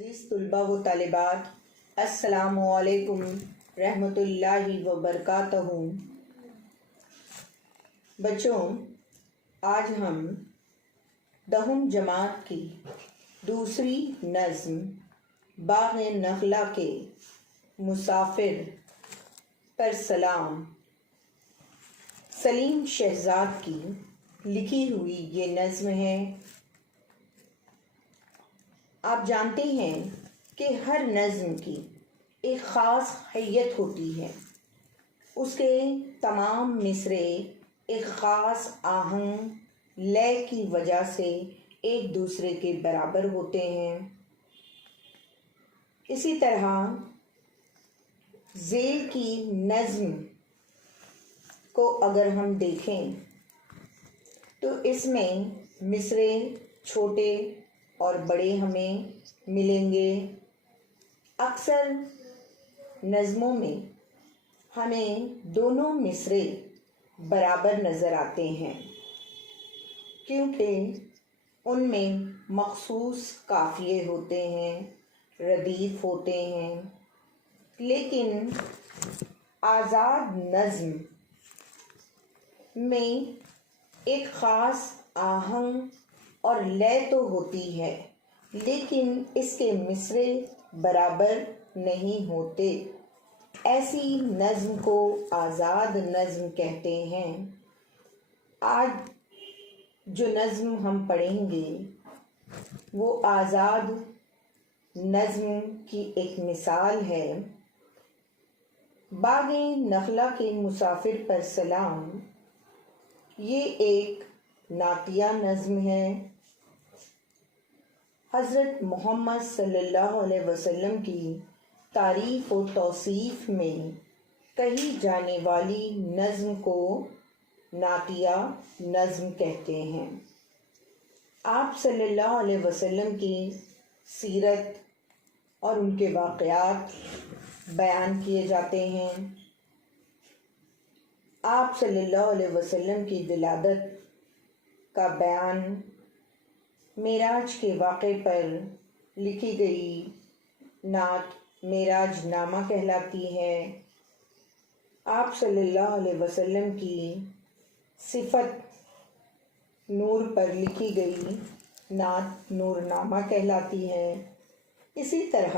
عزیز طلباء و طالبات، السلام علیکم رحمۃ اللہ وبرکاتہ۔ بچوں، آج ہم 10ویں جماعت کی دوسری نظم باغ نخلا کے مسافر پر سلام سلیم شہزاد کی لکھی ہوئی یہ نظم ہے۔ آپ جانتے ہیں کہ ہر نظم کی ایک خاص حیت ہوتی ہے۔ اس کے تمام مصرعے ایک خاص آہنگ لے کی وجہ سے ایک دوسرے کے برابر ہوتے ہیں۔ اسی طرح ذیل کی نظم کو اگر ہم دیکھیں تو اس میں مصرعے چھوٹے اور بڑے ہمیں ملیں گے۔ اکثر نظموں میں ہمیں دونوں مصرعے برابر نظر آتے ہیں، کیونکہ ان میں مخصوص قافیے ہوتے ہیں، ردیف ہوتے ہیں۔ لیکن آزاد نظم میں ایک خاص آہنگ اور لے تو ہوتی ہے، لیکن اس کے مصرعے برابر نہیں ہوتے۔ ایسی نظم کو آزاد نظم کہتے ہیں۔ آج جو نظم ہم پڑھیں گے وہ آزاد نظم کی ایک مثال ہے۔ باغ نخلا کے مسافر پر سلام یہ ایک نعتیہ نظم ہے۔ حضرت محمد صلی اللہ علیہ وسلم کی تعریف و توصیف میں کہی جانے والی نظم کو نعتیہ نظم کہتے ہیں۔ آپ صلی اللہ علیہ وسلم کی سیرت اور ان کے واقعات بیان کیے جاتے ہیں۔ آپ صلی اللہ علیہ وسلم کی ولادت کا بیان معراج کے واقعے پر لکھی گئی نعت معراج نامہ کہلاتی ہے۔ آپ صلی اللہ علیہ وسلم کی صفت نور پر لکھی گئی نعت نور نامہ کہلاتی ہے۔ اسی طرح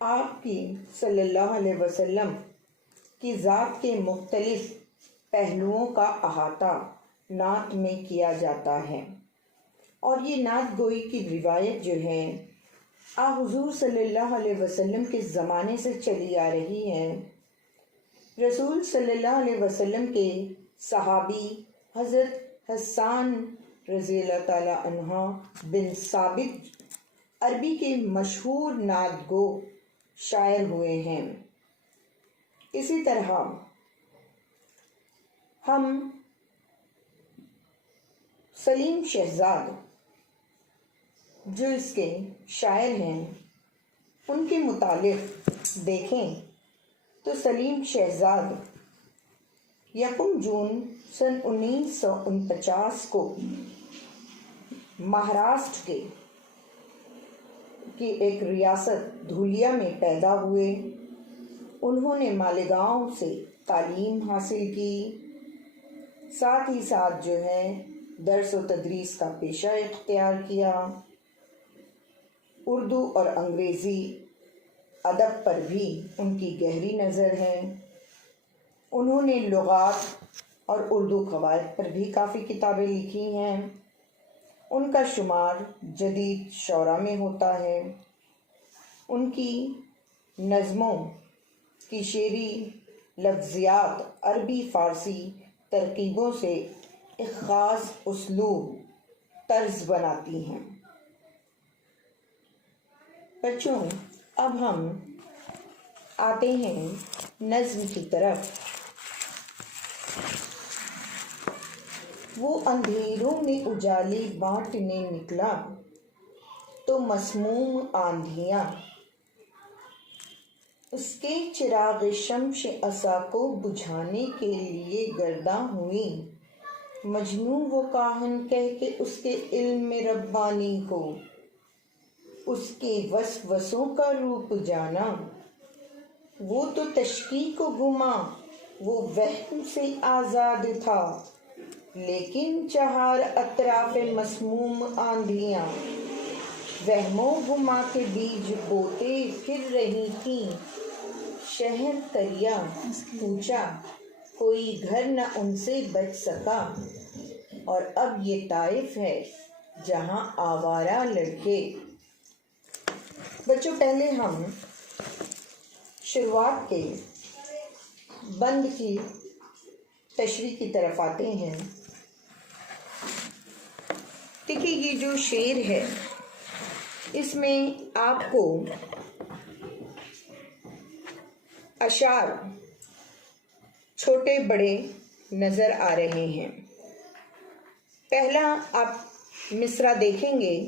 آپ کی صلی اللہ علیہ وسلم کی ذات کے مختلف پہلوؤں کا احاطہ نعت میں کیا جاتا ہے، اور یہ نعت گوئی کی روایت جو ہے حضور صلی اللہ علیہ وسلم کے زمانے سے چلی آ رہی ہے۔ رسول صلی اللہ علیہ وسلم کے صحابی حضرت حسان رضی اللہ تعالی عنہ بن ثابت عربی کے مشہور نعت گو شاعر ہوئے ہیں۔ اسی طرح ہم سلیم شہزاد جو اس کے شاعر ہیں ان کے متعلق دیکھیں تو سلیم شہزاد 1 جون سن 1949 کو مہاراشٹر کی ایک ریاست دھولیا میں پیدا ہوئے۔ انہوں نے مالیگاؤں سے تعلیم حاصل کی، ساتھ ہی ساتھ جو ہے درس و تدریس کا پیشہ اختیار کیا۔ اردو اور انگریزی ادب پر بھی ان کی گہری نظر ہے۔ انہوں نے لغات اور اردو قواعد پر بھی کافی کتابیں لکھی ہیں۔ ان کا شمار جدید شعراء میں ہوتا ہے۔ ان کی نظموں کی شعری لفظیات عربی فارسی ترکیبوں سے ایک خاص اسلوب طرز بناتی ہیں۔ بچوں، اب ہم آتے ہیں نظم کی طرف۔ وہ اندھیروں میں اجالے بانٹنے نکلا تو مسموم آندھیاں اس کے چراغ شمش عصا کو بجھانے کے لیے گرداں ہوئیں۔ مجنوں وہ کاہن کہہ کے اس کے علم ربانی کو اس کے وسوسوں کا روپ جانا، وہ تو تشکیک و گما، وہ وہم سے آزاد تھا، لیکن چہار اطراف مسموم آندھیاں وہم و گما کے بیج بوتے پھر رہی تھیں۔ شہر تریا پوچھا، کوئی گھر نہ ان سے بچ سکا، اور اب یہ طائف ہے جہاں آوارہ لڑکے۔ بچوں، پہلے ہم شروعات کے بند کی تشریح کی طرف آتے ہیں۔ دیکھیے، یہ جو شعر ہے اس میں آپ کو اشعار چھوٹے بڑے نظر آ رہے ہیں۔ پہلا آپ مصرع دیکھیں گے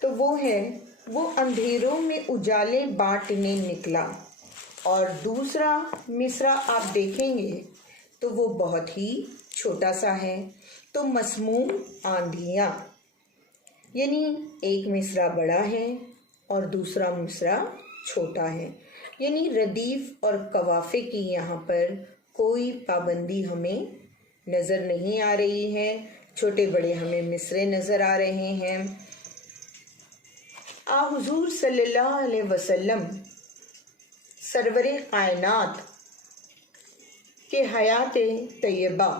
تو وہ ہے، وہ اندھیروں میں اجالے بانٹنے نکلا، اور دوسرا مصرع آپ دیکھیں گے تو وہ بہت ہی چھوٹا سا ہے، تو مسموم آندھیاں، یعنی ایک مصرع بڑا ہے اور دوسرا مصرع چھوٹا ہے، یعنی ردیف اور قوافے کی یہاں پر کوئی پابندی ہمیں نظر نہیں آ رہی ہے، چھوٹے بڑے ہمیں مصرے نظر آ رہے ہیں۔ حضور صلی اللہ علیہ وسلم سرور کائنات کے حیات طیبہ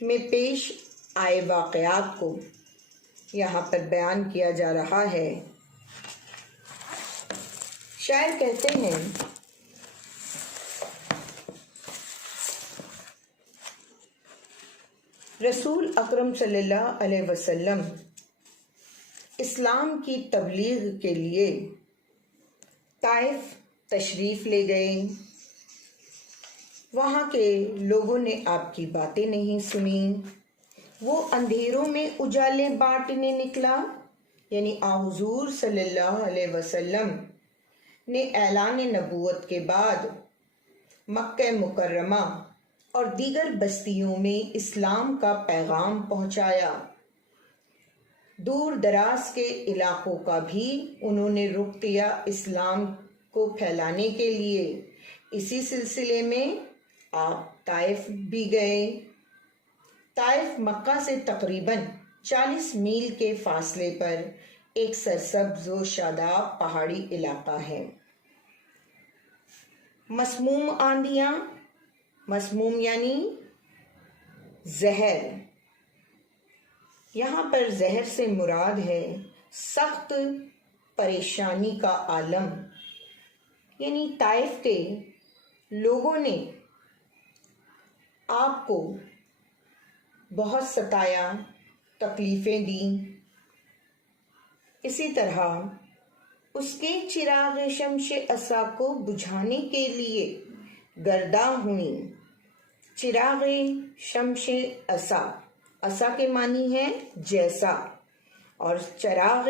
میں پیش آئے واقعات کو یہاں پر بیان کیا جا رہا ہے۔ شاعر کہتے ہیں، رسول اکرم صلی اللہ علیہ وسلم اسلام کی تبلیغ کے لیے طائف تشریف لے گئے۔ وہاں کے لوگوں نے آپ کی باتیں نہیں سنی۔ وہ اندھیروں میں اجالے بانٹنے نکلا، یعنی حضور صلی اللہ علیہ وسلم نے اعلان نبوت کے بعد مکہ مکرمہ اور دیگر بستیوں میں اسلام کا پیغام پہنچایا۔ دور دراز کے علاقوں کا بھی انہوں نے رخ کیا اسلام کو پھیلانے کے لیے۔ اسی سلسلے میں آپ طائف بھی گئے۔ طائف مکہ سے تقریباً 40 میل کے فاصلے پر ایک سرسبز و شاداب پہاڑی علاقہ ہے۔ مسموم آندھیاں، مسموم یعنی زہر، یہاں پر زہر سے مراد ہے سخت پریشانی کا عالم، یعنی طائف کے لوگوں نے آپ کو بہت ستایا، تکلیفیں دیں۔ اسی طرح اس کے چراغ شمش عصا کو بجھانے کے لیے گرداں ہوئیں۔ چراغ شمش عصا، عصا کے معنی ہے جیسا، اور چراغ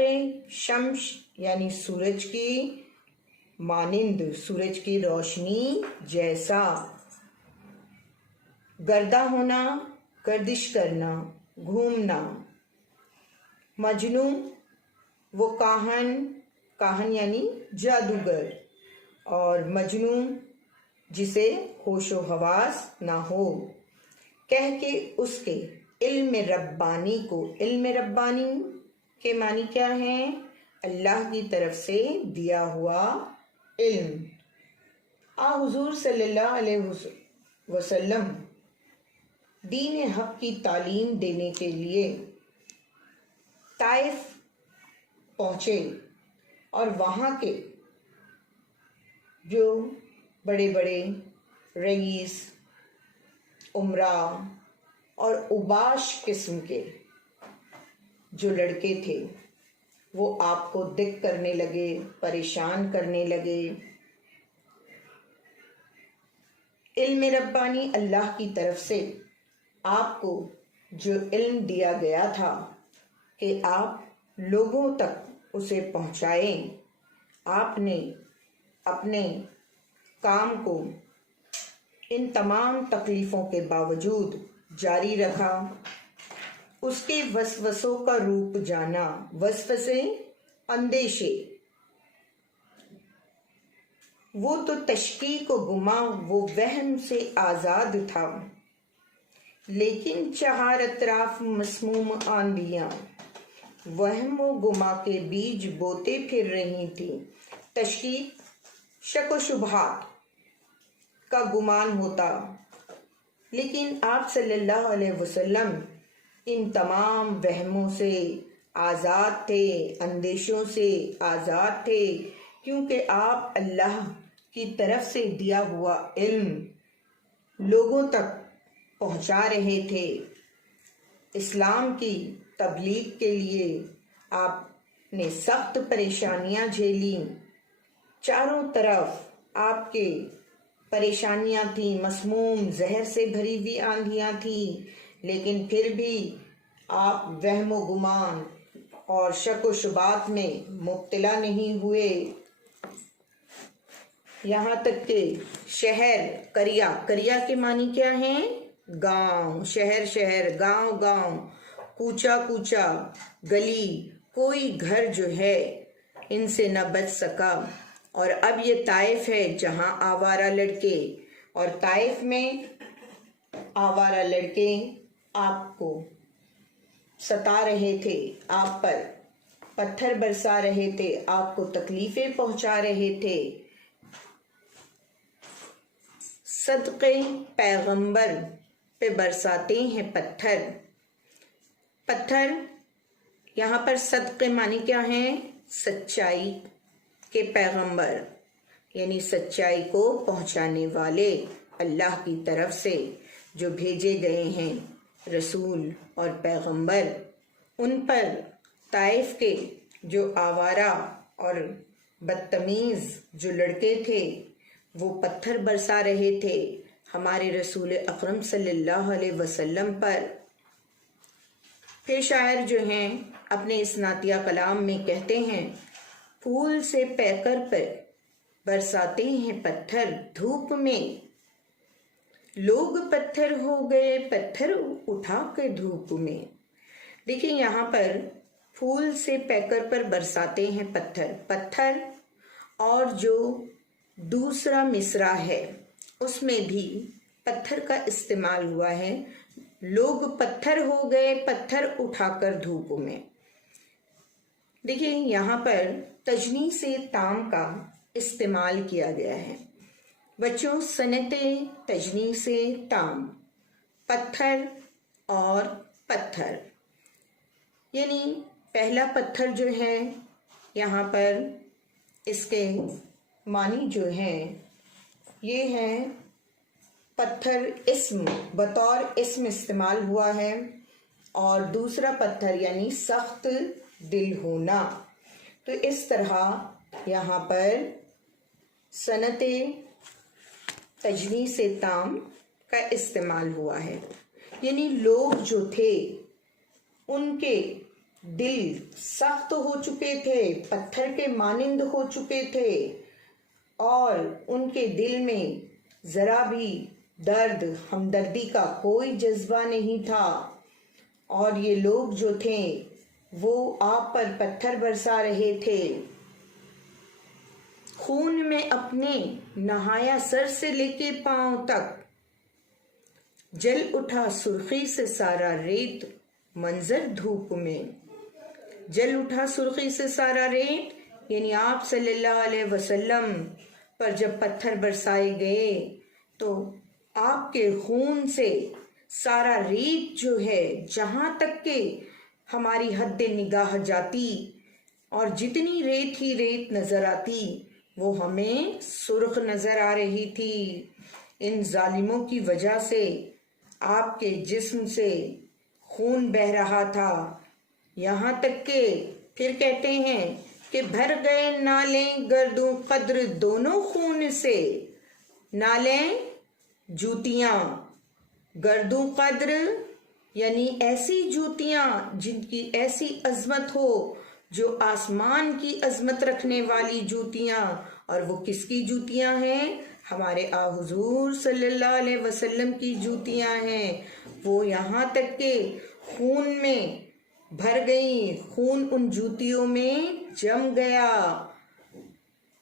شمش یعنی سورج کی مانند، سورج کی روشنی جیسا۔ گردہ ہونا، گردش کرنا، گھومنا۔ مجنو، وہ کاہن یعنی جادوگر، اور مجنو جسے ہوش و حواس نہ ہو، کہہ کے اس کے علم ربانی کو، علم ربانی کے معنی کیا ہے؟ اللہ کی طرف سے دیا ہوا علم۔ حضور صلی اللہ علیہ وسلم دین حق کی تعلیم دینے کے لیے طائف پہنچے، اور وہاں کے جو بڑے بڑے رئیس، امراء اور اوباش قسم کے جو لڑکے تھے وہ آپ کو دق کرنے لگے، پریشان کرنے لگے۔ علم ربانی اللہ کی طرف سے آپ کو جو علم دیا گیا تھا کہ آپ لوگوں تک اسے پہنچائیں، آپ نے اپنے کام کو ان تمام تکلیفوں کے باوجود جاری رکھا۔ اس کے وسوسوں کا روپ جانا، وسوسے اندیشے، وہ تو تشکیک و گما، وہ وہم سے آزاد تھا، لیکن چہار اطراف مسموم آندیاں وہم و گما کے بیج بوتے پھر رہی تھی۔ تشکیک شک و شبہات کا گمان ہوتا، لیکن آپ صلی اللہ علیہ وسلم ان تمام وہموں سے آزاد تھے، اندیشوں سے آزاد تھے، کیونکہ آپ اللہ کی طرف سے دیا ہوا علم لوگوں تک پہنچا رہے تھے۔ اسلام کی تبلیغ کے لیے آپ نے سخت پریشانیاں جھیلیں، چاروں طرف آپ کے پریشانیاں تھیں، مسموم زہر سے بھری ہوئی آندھیاں تھیں، لیکن پھر بھی آپ وہم و گمان اور شک و شبہات میں مبتلا نہیں ہوئے، یہاں تک کہ شہر کریا کے معنی کیا ہیں؟ گاؤں، شہر گاؤں گاؤں، کوچا گلی، کوئی گھر جو ہے ان سے نہ بچ سکا۔ اور اب یہ طائف ہے جہاں آوارہ لڑکے، اور طائف میں آوارہ لڑکے آپ کو ستا رہے تھے، آپ پر پتھر برسا رہے تھے، آپ کو تکلیفیں پہنچا رہے تھے۔ صدقے پیغمبر پہ برساتے ہیں پتھر، یہاں پر صدقے معنی کیا ہیں؟ سچائی کے پیغمبر، یعنی سچائی کو پہنچانے والے، اللہ کی طرف سے جو بھیجے گئے ہیں رسول اور پیغمبر، ان پر طائف کے جو آوارہ اور بدتمیز جو لڑکے تھے وہ پتھر برسا رہے تھے ہمارے رسول اکرم صلی اللہ علیہ وسلم پر۔ پھر شاعر جو ہیں اپنے اس نعتیہ کلام میں کہتے ہیں، پھول سے پیکر پر برساتے ہیں پتھر دھوپ میں، لوگ پتھر ہو گئے پتھر اٹھا کے دھوپ میں۔ دیکھیں یہاں پر پھول سے پیکر پر برساتے ہیں پتھر، اور جو دوسرا مصرع ہے اس میں بھی پتھر کا استعمال ہوا ہے، لوگ پتھر ہو گئے پتھر اٹھا کر دھوپ میں۔ دیکھیں یہاں پر تجنی سے تام کا استعمال کیا گیا ہے۔ بچوں صنعت تجنی سے تام، پتھر اور پتھر، یعنی پہلا پتھر جو ہے یہاں پر اس کے معنی جو ہیں یہ ہے پتھر اسم، بطور اسم استعمال ہوا ہے، اور دوسرا پتھر یعنی سخت دل ہونا۔ تو اس طرح یہاں پر صنعت تجنی سے تام کا استعمال ہوا ہے، یعنی لوگ جو تھے ان کے دل سخت ہو چکے تھے، پتھر کے مانند ہو چکے تھے، اور ان کے دل میں ذرا بھی درد، ہمدردی کا کوئی جذبہ نہیں تھا، اور یہ لوگ جو تھے وہ آپ پر پتھر برسا رہے تھے، خون میں اپنے نہایا سر سے لے کے پاؤں تک، جل اٹھا سرخی سے سارا ریت منظر دھوپ میں۔ جل اٹھا سرخی سے سارا ریت یعنی آپ صلی اللہ علیہ وسلم پر جب پتھر برسائے گئے تو آپ کے خون سے سارا ریت جو ہے، جہاں تک کہ ہماری حد نگاہ جاتی اور جتنی ریت ہی ریت نظر آتی وہ ہمیں سرخ نظر آ رہی تھی۔ ان ظالموں کی وجہ سے آپ کے جسم سے خون بہہ رہا تھا، یہاں تک کہ پھر کہتے ہیں کہ بھر گئے نالیں گردوں قدر دونوں خون سے، نالیں جوتیاں، گردوں قدر یعنی ایسی جوتیاں جن کی ایسی عظمت ہو، جو آسمان کی عظمت رکھنے والی جوتیاں، اور وہ کس کی جوتیاں ہیں؟ ہمارے حضور صلی اللہ علیہ وسلم کی جوتیاں ہیں۔ وہ یہاں تک کہ خون میں بھر گئی، خون ان جوتیوں میں جم گیا،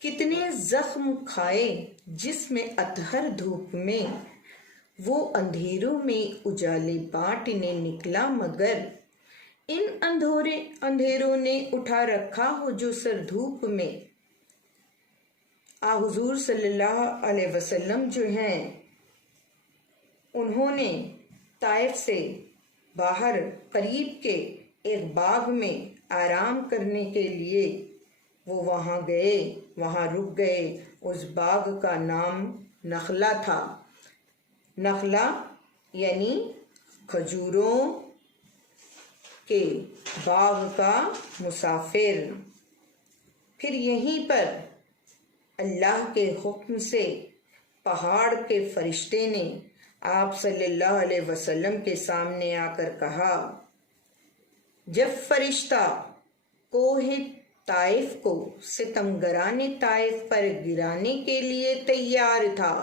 کتنے زخم کھائے جس میں اطہر دھوپ میں، وہ اندھیروں میں اجالے بانٹنے نکلا مگر، ان اندھیروں نے اٹھا رکھا ہو جو سر دھوپ میں۔ حضور صلی اللہ علیہ وسلم جو ہیں انہوں نے طائف سے باہر قریب کے ایک باغ میں آرام کرنے کے لیے وہ وہاں گئے، وہاں رک گئے۔ اس باغ کا نام نخلا تھا۔ نخلا یعنی کھجوروں کے باغ کا مسافر۔ پھر یہیں پر اللہ کے حکم سے پہاڑ کے فرشتے نے آپ صلی اللہ علیہ وسلم کے سامنے آ کر کہا، جب فرشتہ کوہ طائف کو ستمگران طائف پر گرانے کے لیے تیار تھا،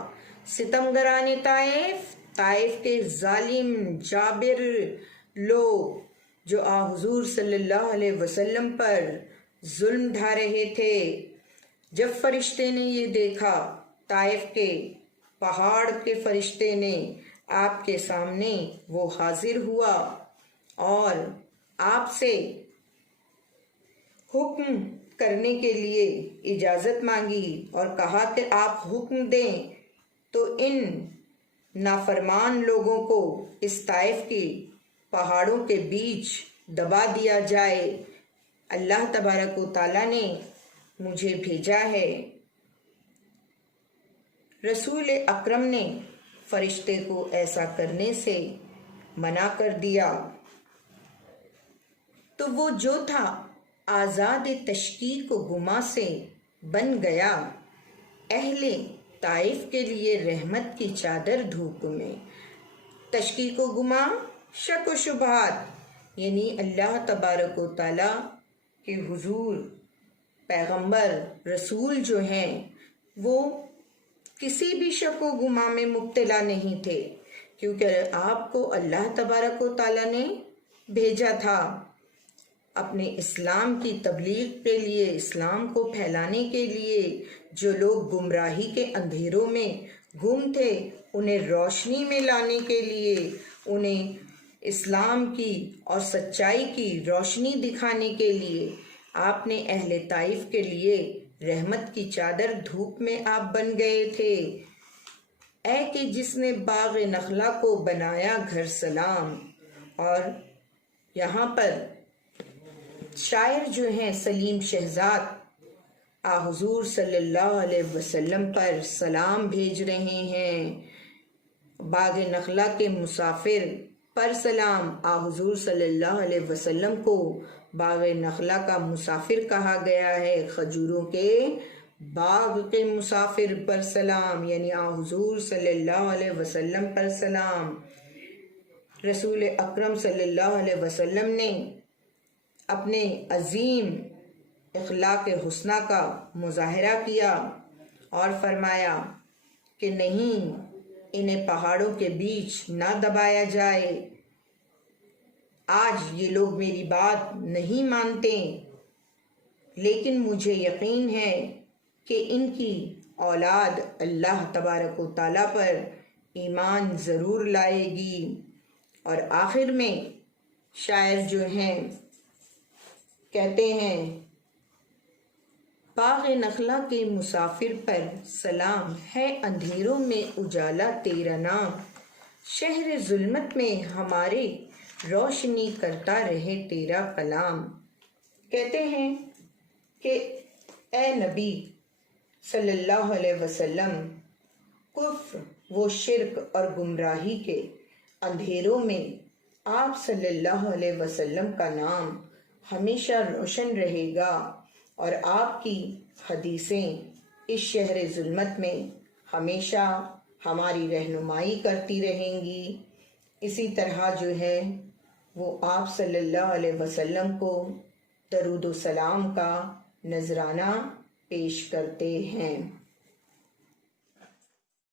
ستمگران طائف کے ظالم جابر لوگ جو حضور صلی اللہ علیہ وسلم پر ظلم ڈھا رہے تھے، جب فرشتے نے یہ دیکھا، طائف کے پہاڑ کے فرشتے نے آپ کے سامنے وہ حاضر ہوا اور آپ سے حکم کرنے کے لیے اجازت مانگی اور کہا کہ آپ حکم دیں تو ان نافرمان لوگوں کو اس طائف کی پہاڑوں کے بیچ دبا دیا جائے۔ اللہ تبارک و تعالیٰ نے مجھے بھیجا ہے۔ رسول اکرم نے فرشتے کو ایسا کرنے سے منع کر دیا تو وہ جو تھا آزاد تشکیک و گما سے بن گیا، اہل طائف کے لیے رحمت کی چادر دھوپ میں۔ تشکیک و گما، شک و شبہات، یعنی اللہ تبارک و تعالیٰ کے حضور پیغمبر رسول جو ہیں وہ کسی بھی شک و گما میں مبتلا نہیں تھے، کیونکہ آپ کو اللہ تبارک و تعالیٰ نے بھیجا تھا اپنے اسلام کی تبلیغ کے لیے، اسلام کو پھیلانے کے لیے۔ جو لوگ گمراہی کے اندھیروں میں گم تھے انہیں روشنی میں لانے کے لیے، انہیں اسلام کی اور سچائی کی روشنی دکھانے کے لیے آپ نے اہل طائف کے لیے رحمت کی چادر دھوپ میں آپ بن گئے تھے۔ اے کہ جس نے باغ نخلا کو بنایا گھر سلام۔ اور یہاں پر شاعر جو ہیں سلیم شہزاد حضور صلی اللہ علیہ وسلم پر سلام بھیج رہے ہیں۔ باغ نخلا کے مسافر پر سلام۔ حضور صلی اللہ علیہ وسلم کو باغ نخلا کا مسافر کہا گیا ہے۔ کھجوروں کے باغ کے مسافر پر سلام، یعنی حضور صلی اللہ علیہ وسلم پر سلام۔ رسول اکرم صلی اللہ علیہ وسلم نے اپنے عظیم اخلاق حسنہ کا مظاہرہ کیا اور فرمایا کہ نہیں، انہیں پہاڑوں کے بیچ نہ دبایا جائے۔ آج یہ لوگ میری بات نہیں مانتے، لیکن مجھے یقین ہے کہ ان کی اولاد اللہ تبارک و تعالیٰ پر ایمان ضرور لائے گی۔ اور آخر میں شاعر جو ہیں کہتے ہیں، باغ نخلا کے مسافر پر سلام، ہے اندھیروں میں اجالا تیرا نام، شہر ظلمت میں ہمارے روشنی کرتا رہے تیرا کلام۔ کہتے ہیں کہ اے نبی صلی اللہ علیہ وسلم، کفر و شرک اور گمراہی کے اندھیروں میں آپ صلی اللہ علیہ وسلم کا نام ہمیشہ روشن رہے گا اور آپ کی حدیثیں اس شہر ظلمت میں ہمیشہ ہماری رہنمائی کرتی رہیں گی۔ اسی طرح جو ہے وہ آپ صلی اللہ علیہ وسلم کو درود و سلام کا نذرانہ پیش کرتے ہیں۔